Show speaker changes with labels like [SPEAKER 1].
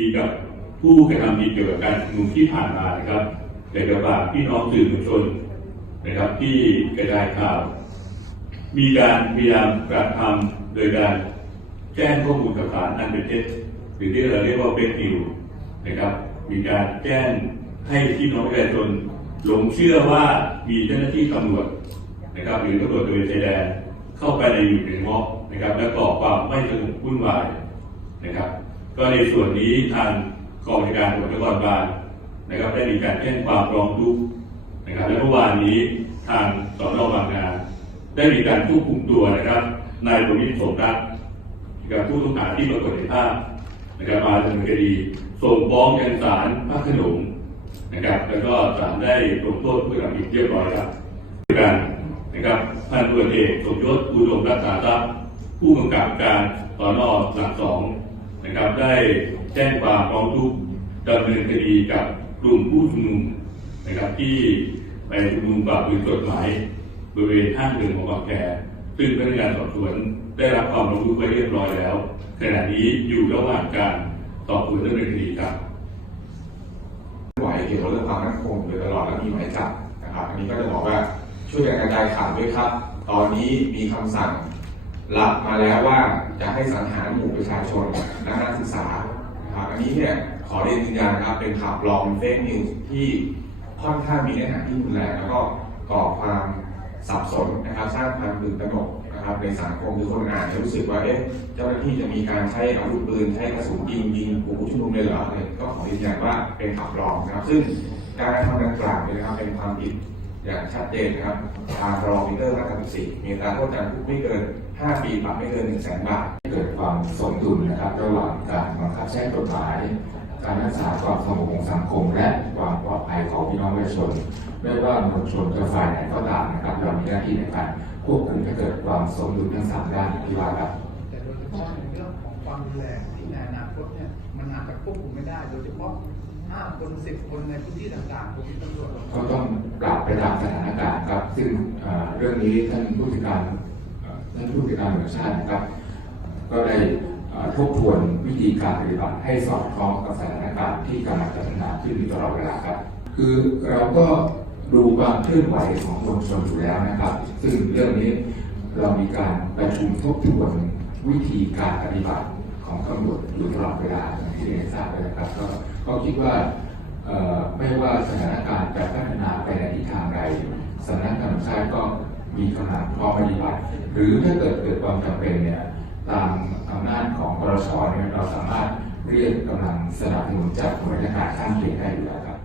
[SPEAKER 1] ดีกับผู้กระทำผิดเกี่ยวกับการชุมนุมที่ผ่านมานะครับอยากจะฝากพี่น้องสื่อมวลชนนะครับที่กระจายข่าว มีการพยายามกระทำโดยการแจ้งข้อมูลข่าวสารอันเป็นเท็จหรือที่เราเรียกว่าเป็นนิวนะครับ มีการแจ้งให้พี่น้องประชาชนหลงเชื่อว่ามีเจ้าหน้าที่ตำรวจนะครับ หรือตำรวจตระเวนชายแดนเข้าไปในอยู่ในม็อบนะครับ และก่อความไม่สงบวุ่นวายนะครับ ก็ในส่วนนี้ทางกองบัญชาการตำรวจนครบาลนะครับได้มีการแจ้งความร้องทุกข์นะครับและเมื่อวานนี้ทางสอนอบางนาได้มีการควบคุมตัวนะครับนายประวิตรสมรัตน์กับผู้ต้องหาที่ปรากฏในภาพนะครับมาดำเนินคดีส่งฟ้องยังศาลพระขนงนะครับ แล้วก็ศาลได้ลงโทษผู้กระทำผิดเรียบร้อยครับการนะครับท่านตำรวจเอกสมยศอุดมรักษาทรัพย์ผู้กำกับการสอนอหลักสอง นะครับได้แจ้งความร้องทุกข์ดำเนินคดีกับกลุ่มผู้ชุมนุมนะครับที่ไปชุมนุมฝ่าฝืนกฎหมายบริเวณห้างเดินของบางแคซึ่งพนักงานสอบสวนได้รับความร้องทุกข์ไว้เรียบร้อยแล้วขณะนี้อยู่ระหว่างการสอบสวนดำเนินคดีครับ
[SPEAKER 2] ไหวเกี่ยวกับเรื่องความมั่นคงอยู่ตลอดและมีหมายจับนะครับอันนี้ก็จะบอกว่าช่วยกันกระจายข่าวด้วยครับ ตอนนี้มีคำสั่ง รับมาแล้วว่าจะให้สรรหาหมู่ประชาชนและนักศึกษาครับอันนี้เนี่ยขอเรียนยืนยันนะครับเป็นข่าวปลอมเฟกนิวส์ที่ค่อนข้างมีเนื้อหาที่รุนแรงแล้วก็ก่อความสับสนนะครับสร้างความตื่นตระหนกนะครับในสังคมคือคนอ่านจะรู้สึกว่าเอ๊ะเจ้าหน้าที่จะมีการใช้อาวุธปืนใช้กระสุนยิงยิงกลุ่มผู้ชุมนุมเลยเหรออะไรก็ขอยืนยันว่าเป็นข่าวปลอมนะครับ ซึ่งการทำดังกล่าวเนี่ยนะครับเป็นความผิด อย่างชัดเจนนะครับทางรอมิเตอร์มาตรา14มีอัตราโทษจำคุกไม่เกิน 5 ปีปรับไม่เกิน 1 0 0 0 0แบาท
[SPEAKER 3] เกิดความสมดุลนะครับระหว่างการบังคับใช้กฎหมาย การรักษาความสงบของสังคม และความปลอดภัยของพี่น้องประชาชนไม่ว่ามวลชนจะฝ่ายไหนก็ตามนะครับเรามีหน้าที่ในการควบคุมให้เกิดความสมดุลทั้งสามด้านที่ว่าครับ
[SPEAKER 4] แต่โดยเฉพาะในเรื่องของความรุนแรงที่ในอนาคตเนี่ยมันอาจจะควบคุมไม่ได้โดยเฉพาะ 5คน10คนในพื้นที่ต่างๆผมมีตำรวจ
[SPEAKER 3] ก็ต้องปรับไปตามสถานการณ์ครับซึ่งเรื่องนี้ท่านผู้จัดการท่านผู้จัดการหน่วยชาตินะครับ ก็ได้ทบทวนวิธีการปฏิบัติให้สอดคล้องกับสถานการณ์ที่กำลังพัฒนาขึ้นอยู่ตลอดเวลาครับ คือเราก็ดูความเคลื่อนไหวของมวลชนอยู่แล้วนะครับ ซึ่งเรื่องนี้เรามีการประชุมทบทวนวิธีการปฏิบัติ ของตำรวจอยู่ตลอดเวลาที่เรียนทราบไปนะครับก็ก็คิดว่าไม่ว่าสถานการณ์จะพัฒนาไปในทิศทางใดสำนักงานตำรวจชาติก็มีกำลังพอมปฏิบัติ หรือถ้าเกิดเกิดความจำเป็นเนี่ยตามอำนาจของกรสเนี่ยเราสามารถเรียกกำลังสนับสนุนจากหน่วยงานข้างเคียงได้อยู่แล้วครับ